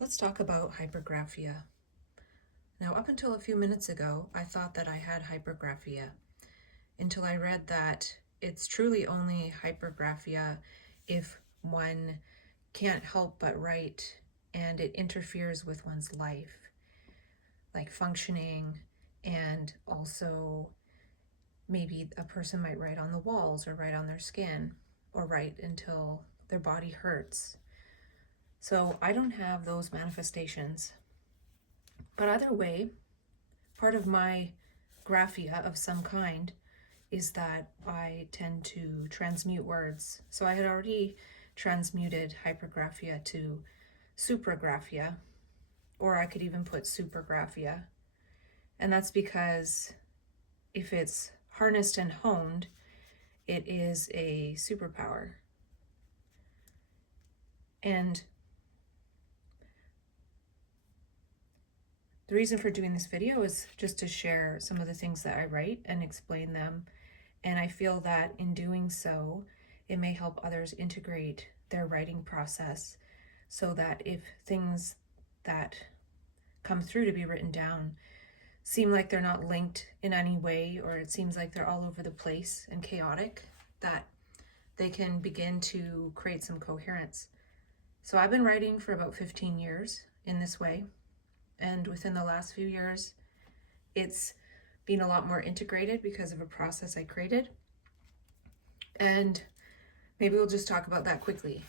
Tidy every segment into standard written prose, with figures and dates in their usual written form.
Let's talk about hypergraphia. Now, up until a few minutes ago, I thought that I had hypergraphia until I read that it's truly only hypergraphia if one can't help but write and it interferes with one's life, like functioning, and also maybe a person might write on the walls or write on their skin or write until their body hurts. So I don't have those manifestations. But either way, part of my graphia of some kind is that I tend to transmute words. So I had already transmuted hypergraphia to supragraphia, or I could even put supergraphia. And that's because if it's harnessed and honed, it is a superpower. And the reason for doing this video is just to share some of the things that I write and explain them. And I feel that in doing so, it may help others integrate their writing process so that if things that come through to be written down seem like they're not linked in any way, or it seems like they're all over the place and chaotic, that they can begin to create some coherence. So I've been writing for about 15 years in this way. And within the last few years, it's been a lot more integrated because of a process I created. And maybe we'll just talk about that quickly.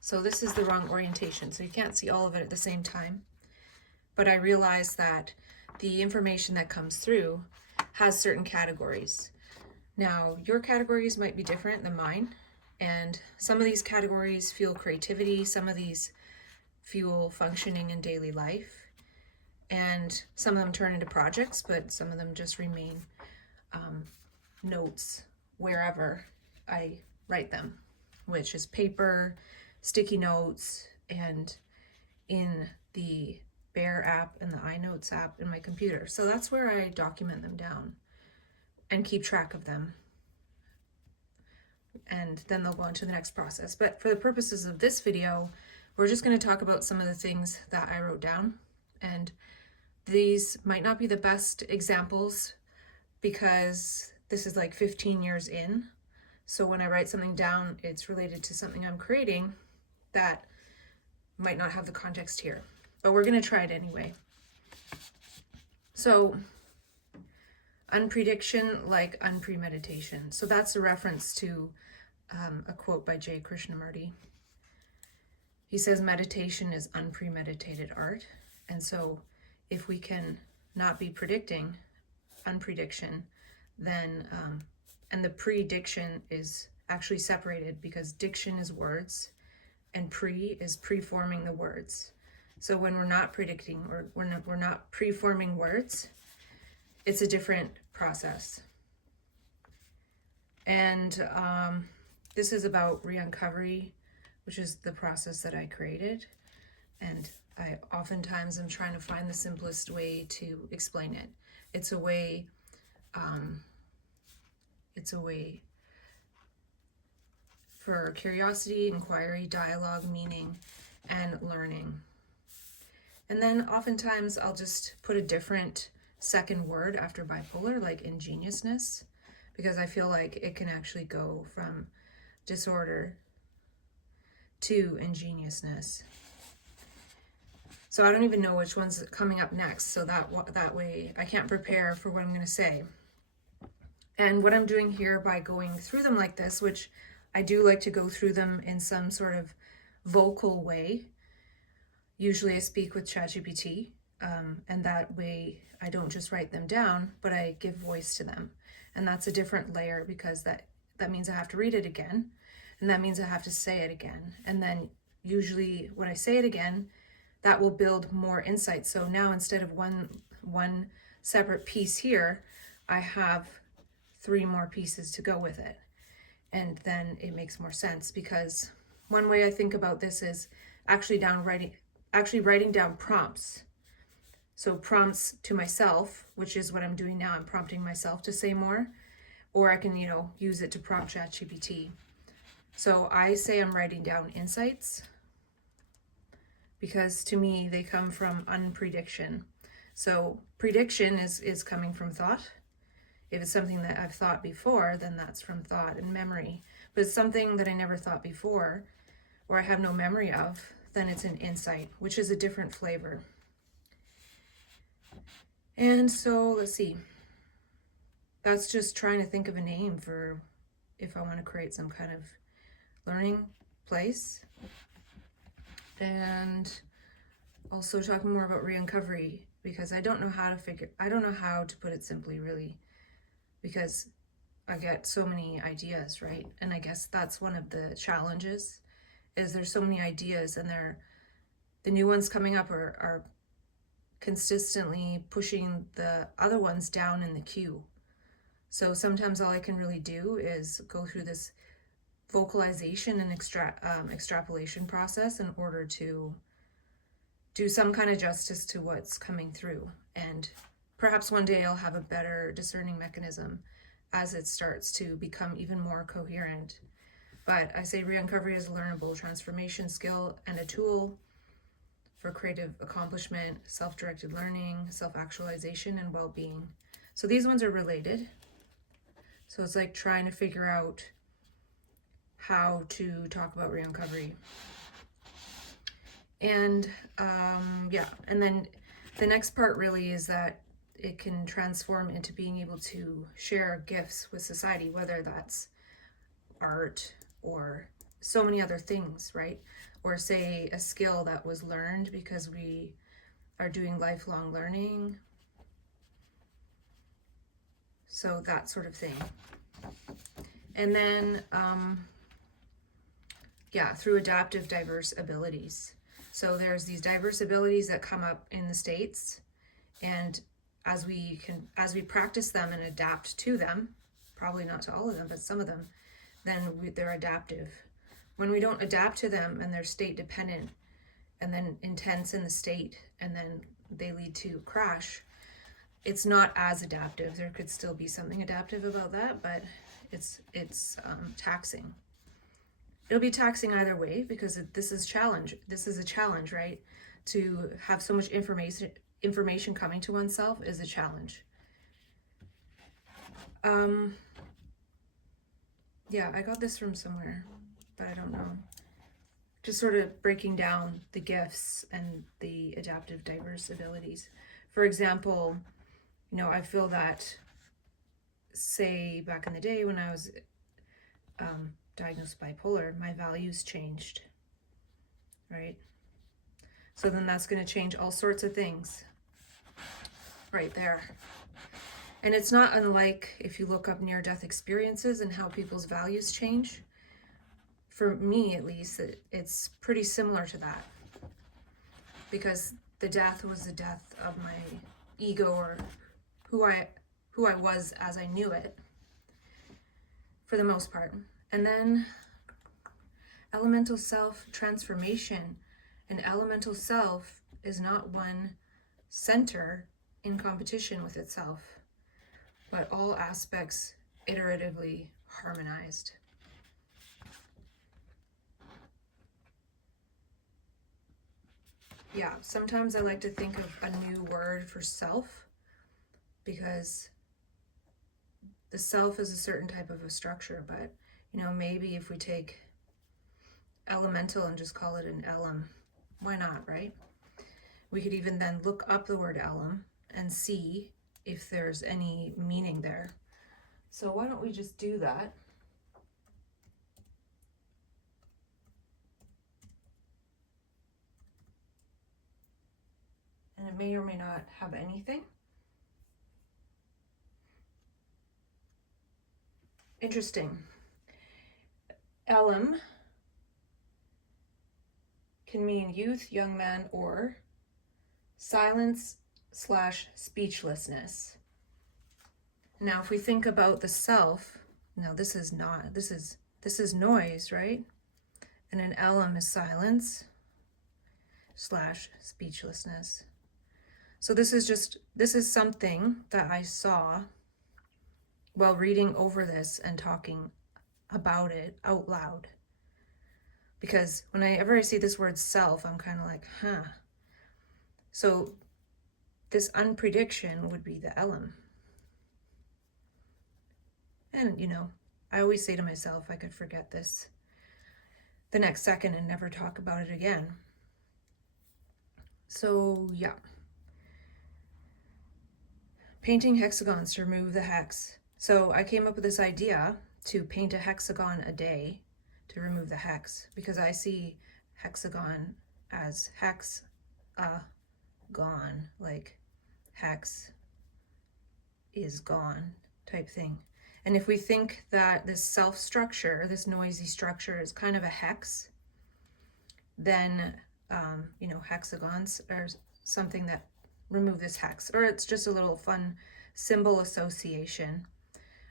So this is the wrong orientation, so you can't see all of it at the same time. But I realized that the information that comes through has certain categories. Now, your categories might be different than mine, and some of these categories fuel creativity, some of these fuel functioning in daily life, and some of them turn into projects, but some of them just remain notes wherever I write them, which is paper, sticky notes, and in the Bear app and the iNotes app in my computer. So that's where I document them down and keep track of them. And then they'll go into the next process. But for the purposes of this video, we're just going to talk about some of the things that I wrote down. And these might not be the best examples because this is like 15 years in. So when I write something down, it's related to something I'm creating that might not have the context here. But we're going to try it anyway. So, unprediction like unpremeditation. So that's a reference to a quote by J. Krishnamurti. He says meditation is unpremeditated art. And so if we can not be predicting unprediction, then, and the prediction is actually separated because diction is words and pre is preforming the words. So when we're not predicting or we're not preforming words, it's a different process. And this is about Re-Uncovery, which is the process that I created. And I oftentimes am trying to find the simplest way to explain it. It's a way for curiosity, inquiry, dialogue, meaning, and learning. And then oftentimes I'll just put a different second word after bipolar, like ingeniousness, because I feel like it can actually go from disorder to ingeniousness. So I don't even know which one's coming up next, so that way I can't prepare for what I'm going to say. And what I'm doing here by going through them like this, which I do like to go through them in some sort of vocal way. Usually I speak with ChatGPT, and that way I don't just write them down, but I give voice to them. And that's a different layer because that means I have to read it again, and that means I have to say it again. And then usually when I say it again, that will build more insight. So now instead of one separate piece here, I have 3 more pieces to go with it. And then it makes more sense because one way I think about this is actually writing down prompts. So prompts to myself, which is what I'm doing now. I'm prompting myself to say more, or I can, use it to prompt ChatGPT. So I say I'm writing down insights, because to me they come from unprediction. So prediction is coming from thought. If it's something that I've thought before, then that's from thought and memory. But it's something that I never thought before, or I have no memory of, then it's an insight, which is a different flavor. And so let's see. That's just trying to think of a name for if I want to create some kind of learning place. And also talking more about re-uncovery, because I don't know how to put it simply, really, because I get so many ideas, right? And I guess that's one of the challenges, is there's so many ideas, and the new ones coming up are consistently pushing the other ones down in the queue. So sometimes all I can really do is go through this vocalization and extrapolation process in order to do some kind of justice to what's coming through. And perhaps one day I'll have a better discerning mechanism as it starts to become even more coherent. But I say re-uncovery is a learnable transformation skill and a tool for creative accomplishment, self-directed learning, self-actualization, and well-being. So these ones are related. So it's like trying to figure out how to talk about re-uncovery. And and then the next part really is that it can transform into being able to share gifts with society, whether that's art or so many other things, right? Or say a skill that was learned because we are doing lifelong learning. So that sort of thing. And then, through adaptive diverse abilities. So there's these diverse abilities that come up in the States, and as we practice them and adapt to them, probably not to all of them, but some of them, then they're adaptive. When we don't adapt to them and they're state dependent and then intense in the state, and then they lead to crash, it's not as adaptive. There could still be something adaptive about that, but it's taxing. It'll be taxing either way, because this is a challenge, right? To have so much information coming to oneself is a challenge. I got this from somewhere, but I don't know. Just sort of breaking down the gifts and the adaptive diverse abilities. For example, I feel that, say, back in the day when I was diagnosed bipolar, my values changed, right? So then that's going to change all sorts of things right there. And it's not unlike if you look up near-death experiences and how people's values change. For me, at least, it's pretty similar to that, because the death was the death of my ego, or who I was as I knew it, for the most part. And then elemental self transformation. An elemental self is not one center in competition with itself, but all aspects iteratively harmonized. Sometimes I like to think of a new word for self, because the self is a certain type of a structure, but maybe if we take elemental and just call it an elem, why not, right? We could even then look up the word elem and see if there's any meaning there. So why don't we just do that? And it may or may not have anything. Interesting. Elem can mean youth, young man, or silence/speechlessness. Now, if we think about the self, this is noise, right? And an elem is silence/speechlessness. So this is something that I saw while reading over this and talking about it out loud. because whenever I see this word self, I'm kind of like, huh. So this unprediction would be the elam. And, I always say to myself, I could forget this the next second and never talk about it again. So, yeah. Painting hexagons to remove the hex. So I came up with this idea to paint a hexagon a day to remove the hex, because I see hexagon as gone, like hex is gone type thing. And if we think that this self structure, this noisy structure, is kind of a hex, then hexagons are something that remove this hex, or it's just a little fun symbol association.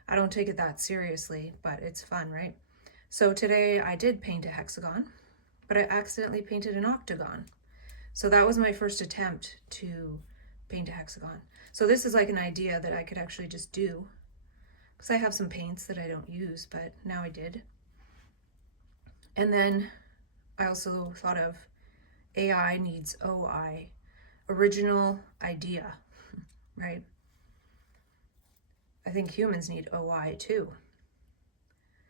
I don't take it that seriously, but it's fun, right? So today I did paint a hexagon, but I accidentally painted an octagon. So that was my first attempt to paint a hexagon. So this is like an idea that I could actually just do, because I have some paints that I don't use, but now I did. And then I also thought of AI needs OI, original idea, right? I think humans need OI too.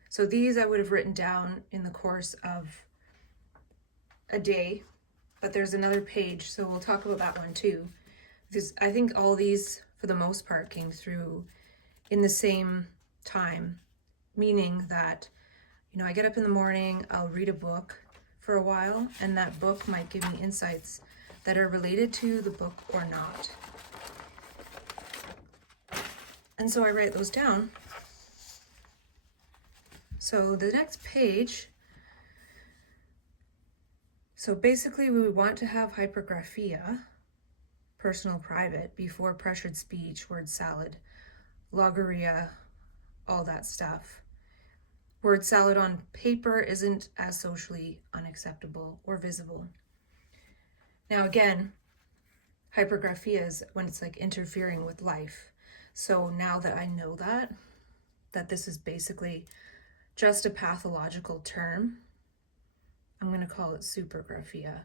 So these I would have written down in the course of a day, but there's another page, so we'll talk about that one too. Because I think all these, for the most part, came through in the same time, meaning that, I get up in the morning, I'll read a book for a while, and that book might give me insights that are related to the book or not. And so I write those down. So the next page, so basically we want to have hypergraphia, personal private, before pressured speech, word salad, logorrhea, all that stuff. Word salad on paper isn't as socially unacceptable or visible. Now again, hypergraphia is when it's like interfering with life. So now that I know that this is basically just a pathological term, I'm going to call it supergraphia,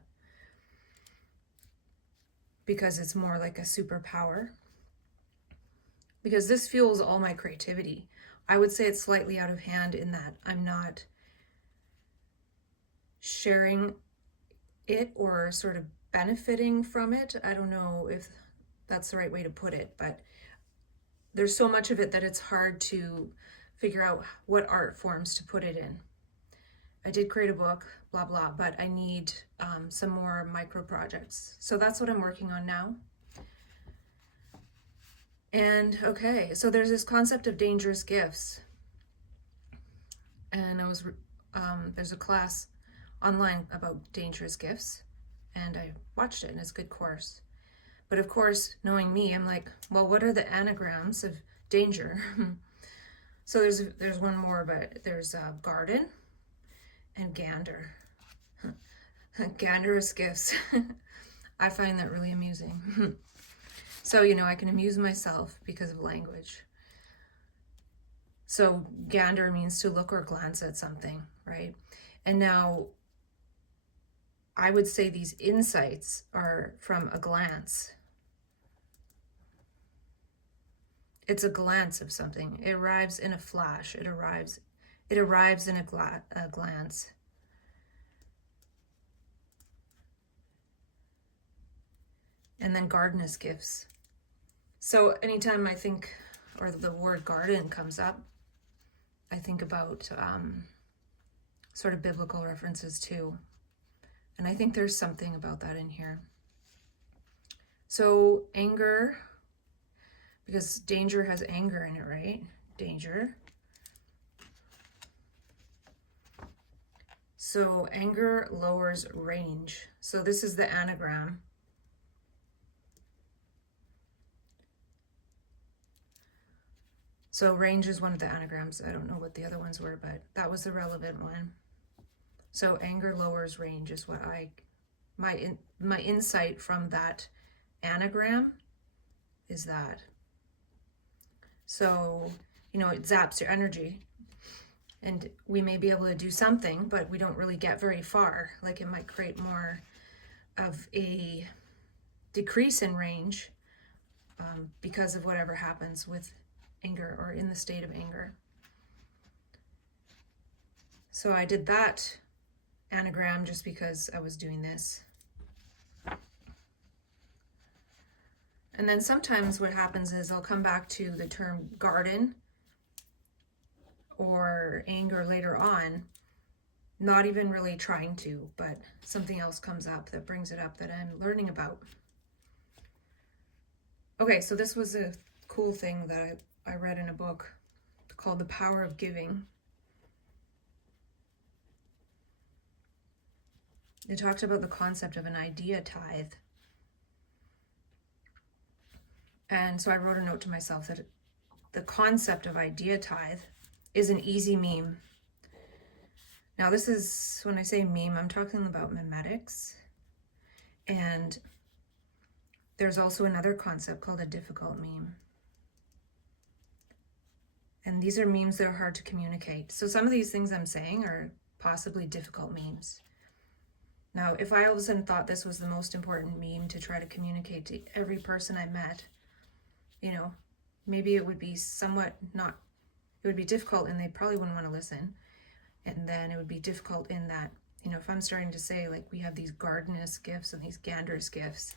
because it's more like a superpower. Because this fuels all my creativity. I would say it's slightly out of hand in that I'm not sharing it or sort of benefiting from it. I don't know if that's the right way to put it, but there's so much of it that it's hard to figure out what art forms to put it in. I did create a book, blah, blah, but I need some more micro projects. So that's what I'm working on now. And okay, so there's this concept of dangerous gifts. And there's a class online about dangerous gifts, and I watched it, and it's a good course. But of course, knowing me, I'm like, well, what are the anagrams of danger? So there's one more, but there's garden and gander. Ganderous gifts. I find that really amusing. So, I can amuse myself because of language. So gander means to look or glance at something, right? And now I would say these insights are from a glance. It's a glance of something. It arrives in a flash. It arrives in a glance. And then gardenous gifts. So anytime I think, or the word garden comes up, I think about sort of biblical references too. And I think there's something about that in here. So anger, because danger has anger in it, right? Danger. So anger lowers range. So this is the anagram. So range is one of the anagrams. I don't know what the other ones were, but that was the relevant one. So anger lowers range is what my insight from that anagram is that. So, it zaps your energy. And we may be able to do something, but we don't really get very far. Like it might create more of a decrease in range because of whatever happens with anger or in the state of anger. So I did that anagram just because I was doing this. And then sometimes what happens is I'll come back to the term garden or anger later on, not even really trying to, but something else comes up that brings it up that I'm learning about. Okay, so this was a cool thing that I read in a book called The Power of Giving. It talked about the concept of an idea tithe. And so I wrote a note to myself that the concept of idea tithe is an easy meme. Now this is, when I say meme, I'm talking about memetics. And there's also another concept called a difficult meme. And these are memes that are hard to communicate. So some of these things I'm saying are possibly difficult memes. Now, if I all of a sudden thought this was the most important meme to try to communicate to every person I met, you know, maybe it would be somewhat not, it would be difficult and they probably wouldn't want to listen. And then it would be difficult in that, you know, if I'm starting to say like we have these gardenist gifts and these Gander's gifts,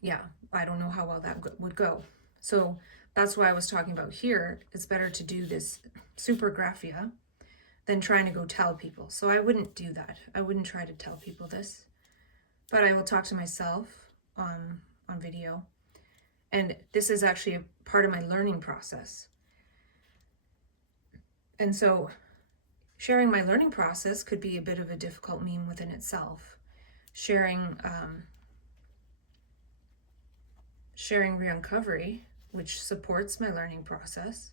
yeah, I don't know how well that would go. So that's why I was talking about here. It's better to do this supergraphia than trying to go tell people. So I wouldn't do that. I wouldn't try to tell people this, but I will talk to myself on video. And this is actually a part of my learning process. And so sharing my learning process could be a bit of a difficult meme within itself. Sharing Re-Uncovery, which supports my learning process.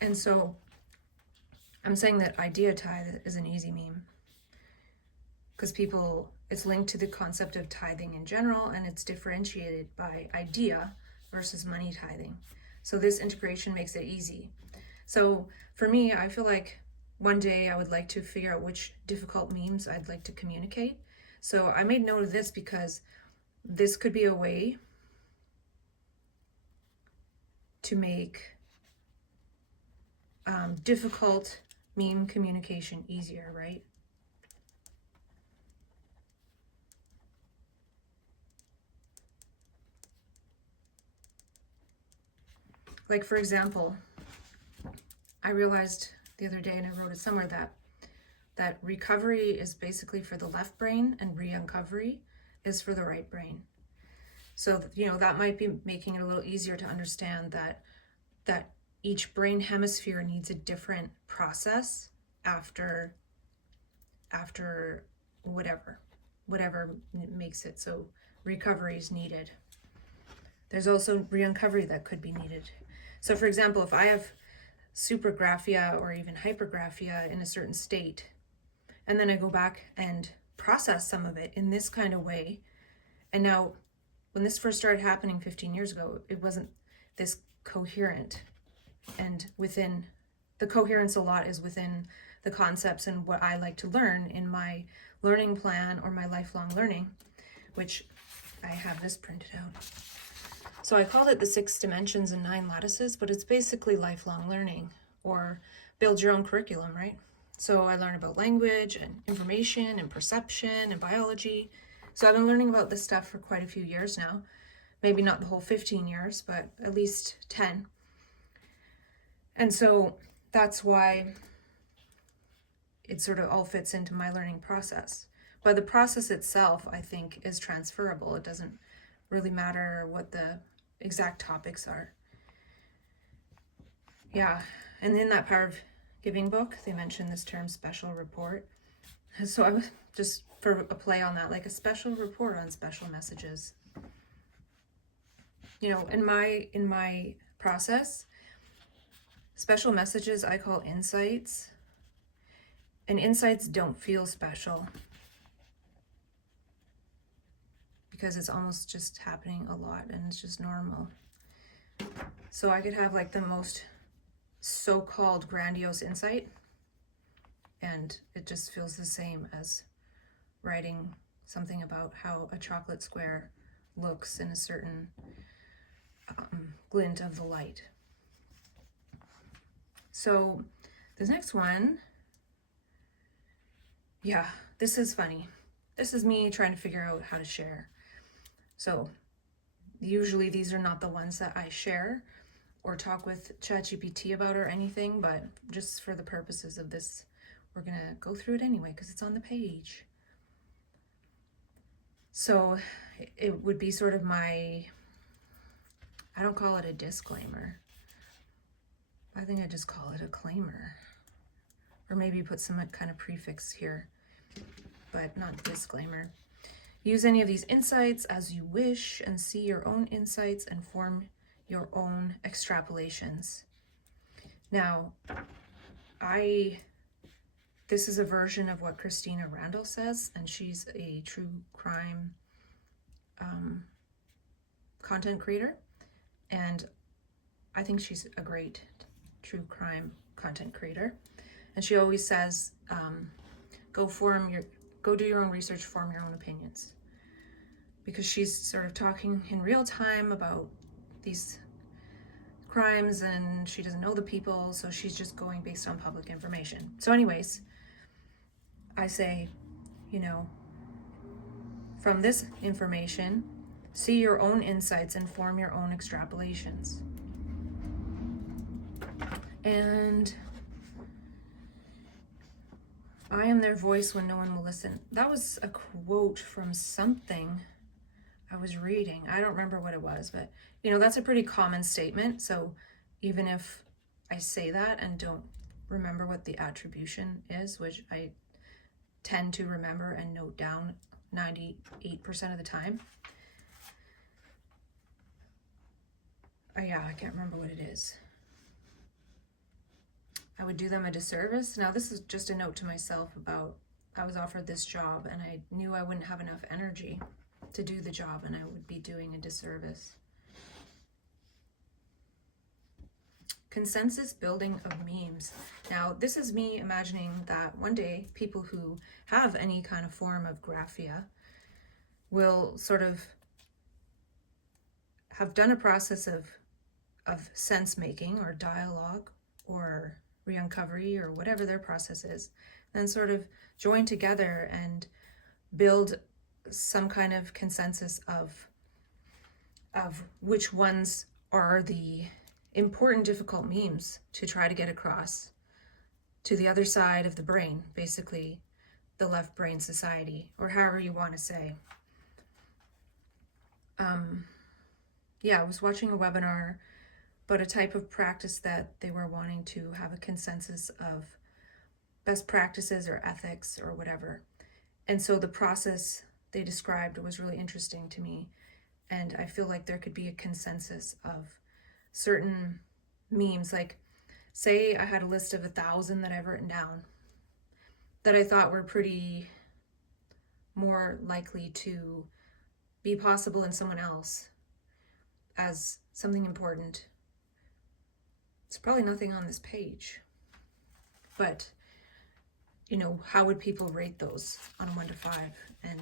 And so I'm saying that idea tithe is an easy meme because it's linked to the concept of tithing in general, and it's differentiated by idea versus money tithing. So this integration makes it easy. So for me, I feel like one day I would like to figure out which difficult memes I'd like to communicate. So I made note of this because this could be a way to make difficult meme communication easier, right? Like, for example, I realized the other day, and I wrote it somewhere, that recovery is basically for the left brain and re-uncovery is for the right brain. So, you know, that might be making it a little easier to understand that each brain hemisphere needs a different process after whatever makes it so recovery is needed. There's also re-uncovery that could be needed. So for example, if I have supergraphia or even hypergraphia in a certain state, and then I go back and process some of it in this kind of way, and now when this first started happening 15 years ago, it wasn't this coherent. And within the coherence a lot is within the concepts and what I like to learn in my learning plan or my lifelong learning, which I have this printed out. So I called it the 6 dimensions and 9 lattices, but it's basically lifelong learning or build your own curriculum, right? So I learn about language and information and perception and biology. So I've been learning about this stuff for quite a few years now. Maybe not the whole 15 years, but at least 10. And so that's why it sort of all fits into my learning process. But the process itself, I think, is transferable. It doesn't really matter what the exact topics are. Yeah, and in that Power of Giving book, they mentioned this term special report. So I was just for a play on that, like a special report on special messages. You know, in my process, special messages I call insights, and insights don't feel special. because it's almost just happening a lot and it's just normal. So I could have like the most so-called grandiose insight, and it just feels the same as writing something about how a chocolate square looks in a certain glint of the light. So this next one, yeah, this is funny. This is me trying to figure out how to share. So usually these are not the ones that I share or talk with ChatGPT about or anything, but just for the purposes of this, we're gonna go through it anyway because it's on the page. So it would be sort of my, I don't call it a disclaimer. I think I just call it a claimer. Or maybe put some kind of prefix here, but not disclaimer. Use any of these insights as you wish and see your own insights and form your own extrapolations. Now, this is a version of what Christina Randall says, and she's a true crime content creator, and I think she's a great true crime content creator. And she always says, go do your own research, form your own opinions. Because she's sort of talking in real time about these crimes and she doesn't know the people, so she's just going based on public information. So anyways, I say, from this information, see your own insights and form your own extrapolations. And I am their voice when no one will listen. That was a quote from something I was reading. I don't remember what it was, but that's a pretty common statement. So even if I say that and don't remember what the attribution is, which I tend to remember and note down 98% of the time. I can't remember what it is. I would do them a disservice. Now this is just a note to myself about, I was offered this job and I knew I wouldn't have enough energy to do the job and I would be doing a disservice. Consensus building of memes. Now, this is me imagining that one day people who have any kind of form of graphia will sort of have done a process of sense making or dialogue or re-uncovery or whatever their process is, then sort of join together and build some kind of consensus of which ones are the important, difficult memes to try to get across to the other side of the brain, basically the left brain society, or however you want to say. I was watching a webinar about a type of practice that they were wanting to have a consensus of best practices or ethics or whatever. And so the process they described was really interesting to me. And I feel like there could be a consensus of certain memes. Like, say I had a list of 1,000 that I've written down that I thought were pretty more likely to be possible in someone else as something important. It's probably nothing on this page, but how would people rate those on a 1 to 5 and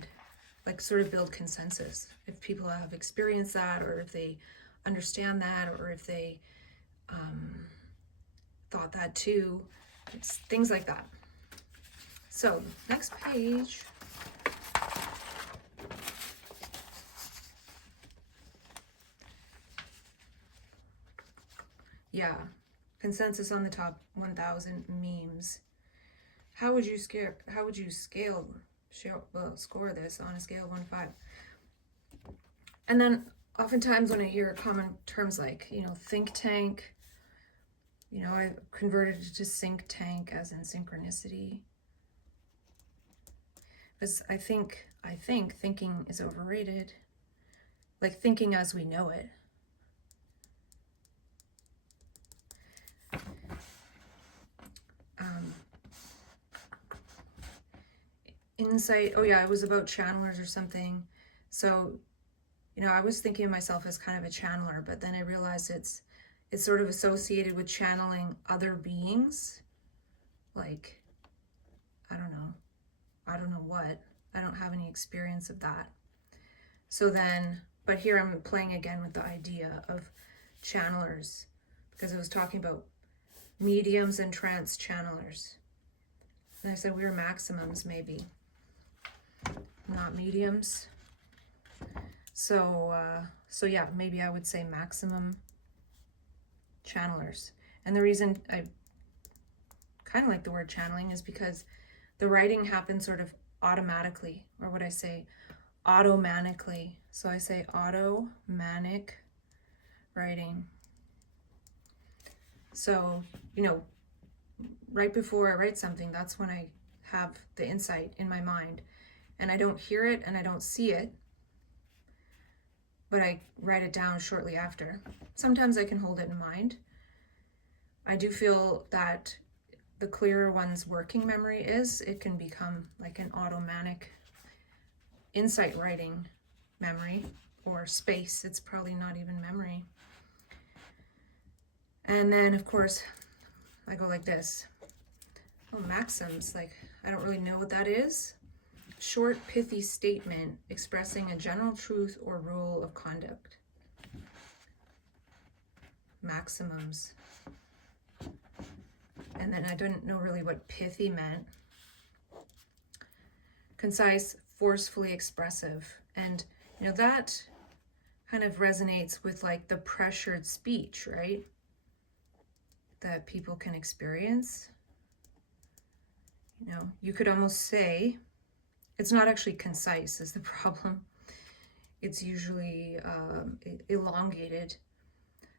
like sort of build consensus if people have experienced that, or if they understand that, or if they thought that too. It's things like that. So next page. Yeah, consensus on the top 1,000 memes. How would you score this on a scale of 1 to 5? And then oftentimes when I hear common terms like, think tank, I converted it to think tank as in synchronicity. Because I think thinking is overrated. Like thinking as we know it. Insight, it was about channelers or something. So, I was thinking of myself as kind of a channeler, but then I realized it's sort of associated with channeling other beings. Like, I don't know what. I don't have any experience of that. So then, but here I'm playing again with the idea of channelers, because I was talking about mediums and trance channelers. And I said we were maximums, maybe, not mediums. So yeah, maybe I would say maximum channelers. And the reason I kind of like the word channeling is because the writing happens sort of automatically, or what I say, automatically. So I say automatic writing. So, right before I write something, that's when I have the insight in my mind. And I don't hear it and I don't see it, but I write it down shortly after. Sometimes I can hold it in mind. I do feel that the clearer one's working memory is, it can become like an automatic insight writing memory, or space. It's probably not even memory. And then, of course, I go like this. Oh, maxims, like, I don't really know what that is. Short, pithy statement expressing a general truth or rule of conduct. Maximums. And then I didn't know really what pithy meant. Concise, forcefully expressive. And, that kind of resonates with like the pressured speech, right? That people can experience. You could almost say, it's not actually concise is the problem. It's usually elongated.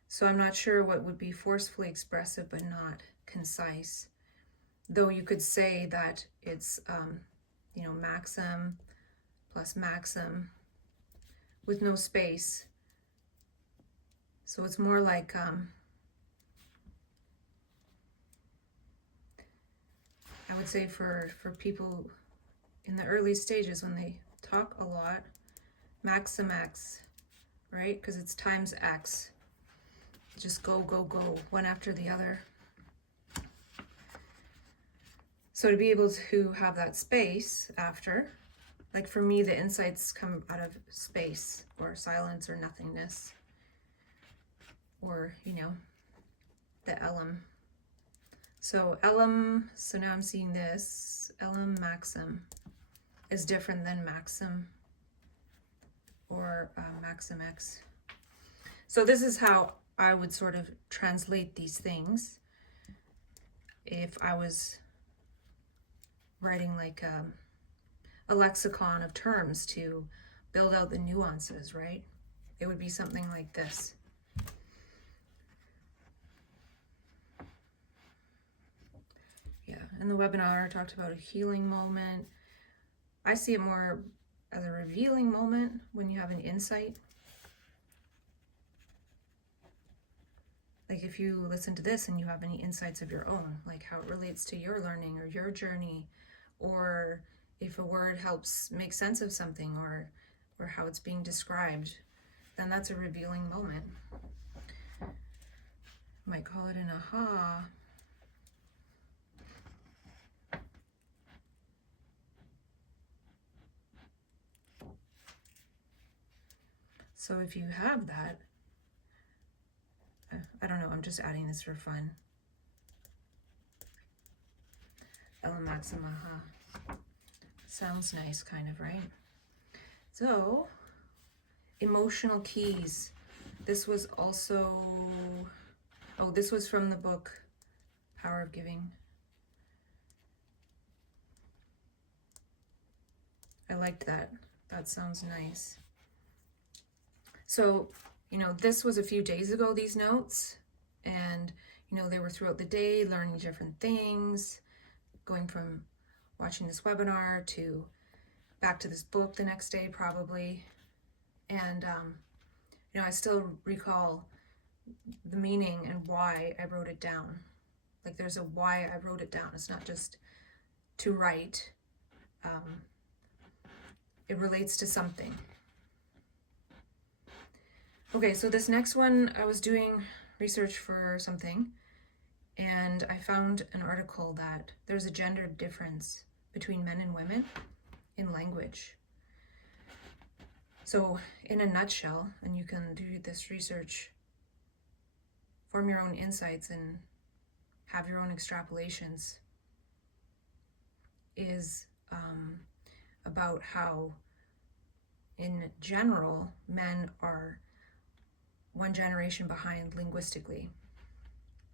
So I'm not sure what would be forcefully expressive but not concise. Though you could say that it's, maxim plus maxim with no space. So it's more like, I would say for people in the early stages when they talk a lot, maxim X, right? Because it's times X. Just go, go, go, one after the other. So to be able to have that space after, like for me, the insights come out of space or silence or nothingness, or, the elem. So elem, so now I'm seeing this, elem maxim is different than maxim or maxim X. So this is how I would sort of translate these things if I was writing like a lexicon of terms to build out the nuances, right? It would be something like this. Yeah, in the webinar I talked about a healing moment. I see it more as a revealing moment when you have an insight. Like if you listen to this and you have any insights of your own, like how it relates to your learning or your journey, or if a word helps make sense of something, or how it's being described, then that's a revealing moment. Might call it an aha. So if you have that, I don't know, I'm just adding this for fun. Ella Maxima, aha. Sounds nice, kind of, right? So, emotional keys. This was also, this was from the book Power of Giving. I liked that. That sounds nice. So, this was a few days ago, these notes, and, they were throughout the day, learning different things, going from watching this webinar to back to this book the next day, probably. And, I still recall the meaning and why I wrote it down. Like there's a why I wrote it down. It's not just to write. It relates to something. Okay, so this next one, I was doing research for something, and I found an article that there's a gender difference between men and women in language. So in a nutshell, and you can do this research, form your own insights and have your own extrapolations, is about how in general men are one generation behind linguistically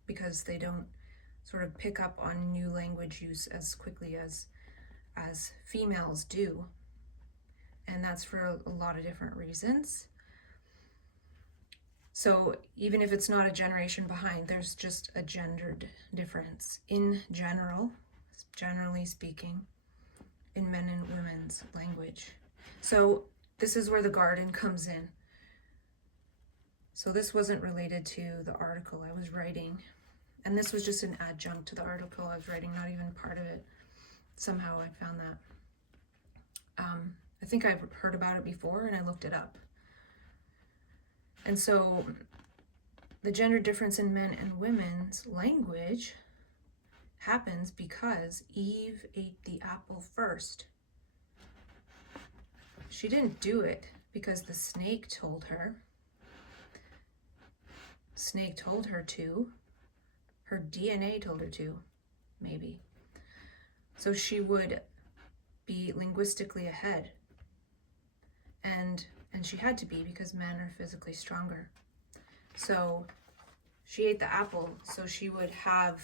because they don't sort of pick up on new language use as quickly as females do. And that's for a lot of different reasons. So even if it's not a generation behind, there's just a gendered difference in general, generally speaking, in men and women's language. So this is where the garden comes in. So this wasn't related to the article I was writing. And this was just an adjunct to the article I was writing, not even part of it. Somehow I found that. I think I've heard about it before and I looked it up. And so the gender difference in men and women's language happens because Eve ate the apple first. She didn't do it because the snake told her. Snake told her to. Her DNA told her to, maybe. So she would be linguistically ahead. And she had to be because men are physically stronger. So she ate the apple, so she would have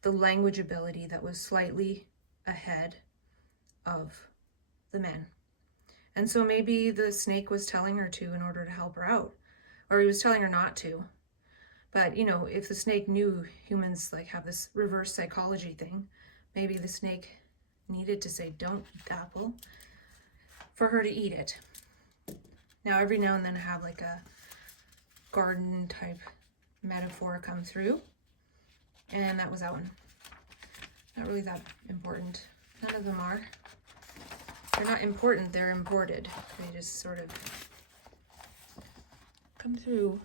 the language ability that was slightly ahead of the men. And so maybe the snake was telling her to in order to help her out, or he was telling her not to. But, you know, if the snake knew humans like have this reverse psychology thing, maybe the snake needed to say, don't eat the apple, for her to eat it. Now, every now and then I have like a garden type metaphor come through, and that was that one. Not really that important. None of them are. They're not important, they're imported. They just sort of come through.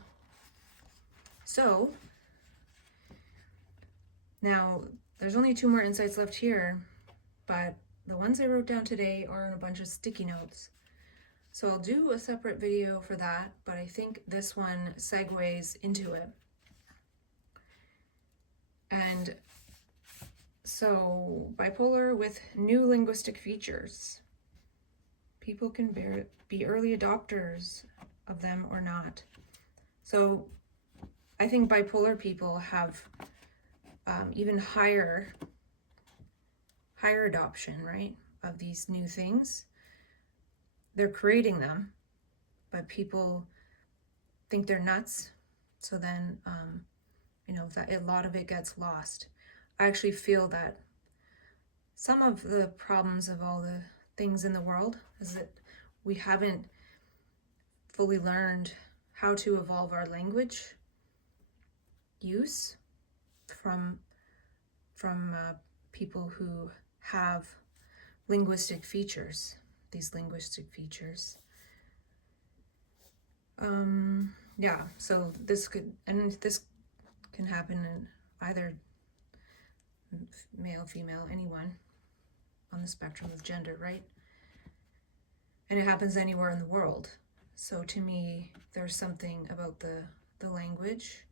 So, now there's only 2 more insights left here, but the ones I wrote down today are on a bunch of sticky notes. So I'll do a separate video for that, but I think this one segues into it. And so, bipolar with new linguistic features. People can be early adopters of them or not. So I think bipolar people have even higher adoption, right, of these new things. They're creating them, but people think they're nuts. So then, you know, that a lot of it gets lost. I actually feel that some of the problems of all the things in the world is that we haven't fully learned how to evolve our language use from people who have linguistic features, these linguistic features. Yeah, so this can happen in either male, female, anyone on the spectrum of gender, right? And it happens anywhere in the world. So to me, there's something about the language,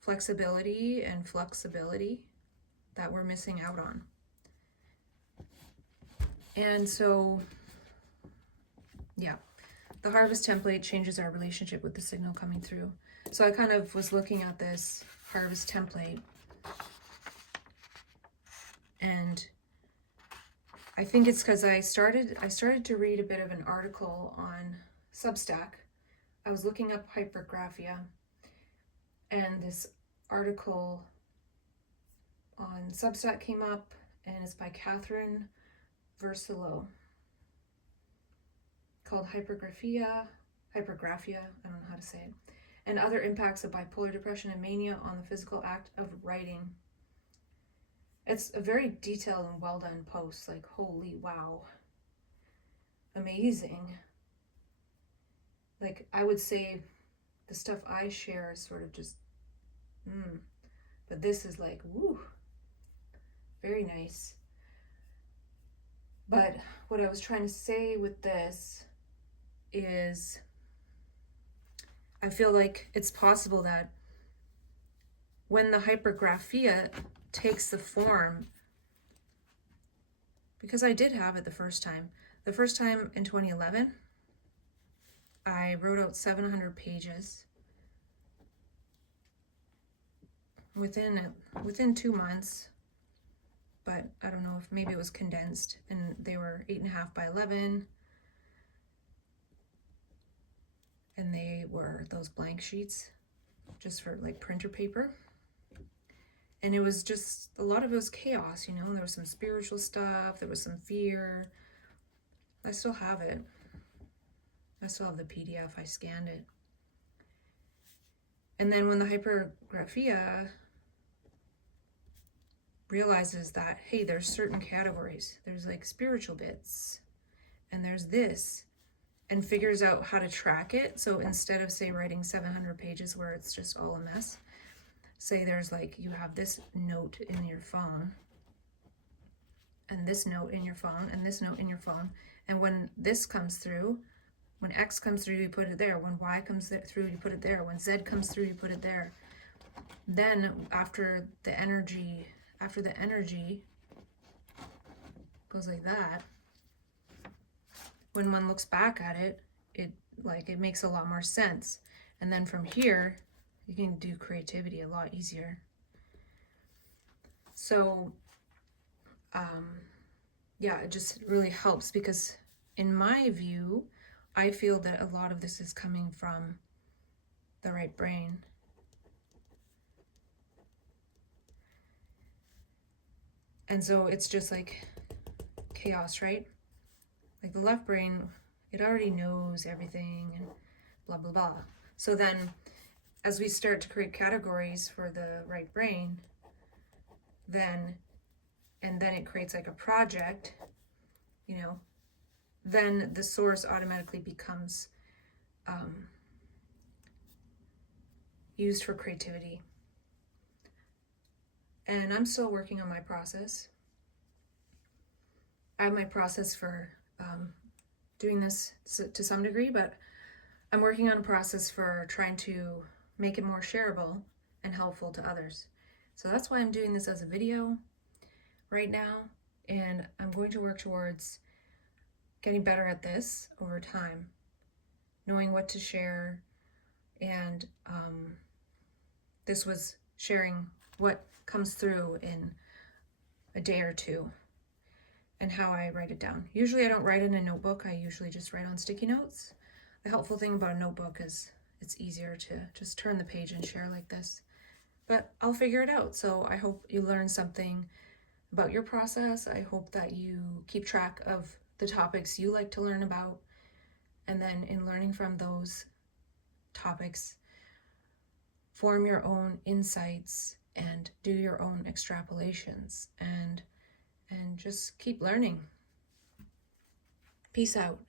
flexibility and flexibility that we're missing out on. And so, yeah, the harvest template changes our relationship with the signal coming through. So I kind of was looking at this harvest template, and I think it's because I started to read a bit of an article on Substack. I was looking up hypergraphia, and this article on Substack came up, and it's by Catherine Versilo, called Hypergraphia, I don't know how to say it, and other impacts of bipolar depression and mania on the physical act of writing. It's a very detailed and well done post, like holy wow, amazing like, I would say the stuff I share is sort of just, but this is like, woo, very nice. But what I was trying to say with this is I feel like it's possible that when the hypergraphia takes the form, because I did have it the first time in 2011, I wrote out 700 pages within 2 months, but I don't know if maybe it was condensed, and they were 8.5 by 11, and they were those blank sheets just for like printer paper. And it was just, a lot of it was chaos, you know. There was some spiritual stuff, there was some fear. I still have it. I still have the PDF, I scanned it. And then when the hypergraphia realizes that, hey, there's certain categories, there's like spiritual bits, and there's this, and figures out how to track it. So instead of, say, writing 700 pages where it's just all a mess, say there's like, you have this note in your phone, and this note in your phone, and this note in your phone, and when this comes through, when X comes through, you put it there. When Y comes through, you put it there. When Z comes through, you put it there. Then after the energy goes like that, when one looks back at it, it makes a lot more sense. And then from here, you can do creativity a lot easier. So, yeah, it just really helps, because in my view, I feel that a lot of this is coming from the right brain. And so it's just like chaos, right? Like the left brain, it already knows everything and blah, blah, blah. So then as we start to create categories for the right brain, then it creates like a project, you know, then the source automatically becomes used for creativity. And I'm still working on my process. I have my process for doing this to some degree, but I'm working on a process for trying to make it more shareable and helpful to others. So that's why I'm doing this as a video right now, and I'm going to work towards getting better at this over time, knowing what to share, and this was sharing what comes through in a day or two and how I write it down. Usually I don't write in a notebook, I usually just write on sticky notes. The helpful thing about a notebook is it's easier to just turn the page and share like this. But I'll figure it out. So I hope you learn something about your process. I hope that you keep track of the topics you like to learn about, and then in learning from those topics, form your own insights and do your own extrapolations, and just keep learning. Peace out.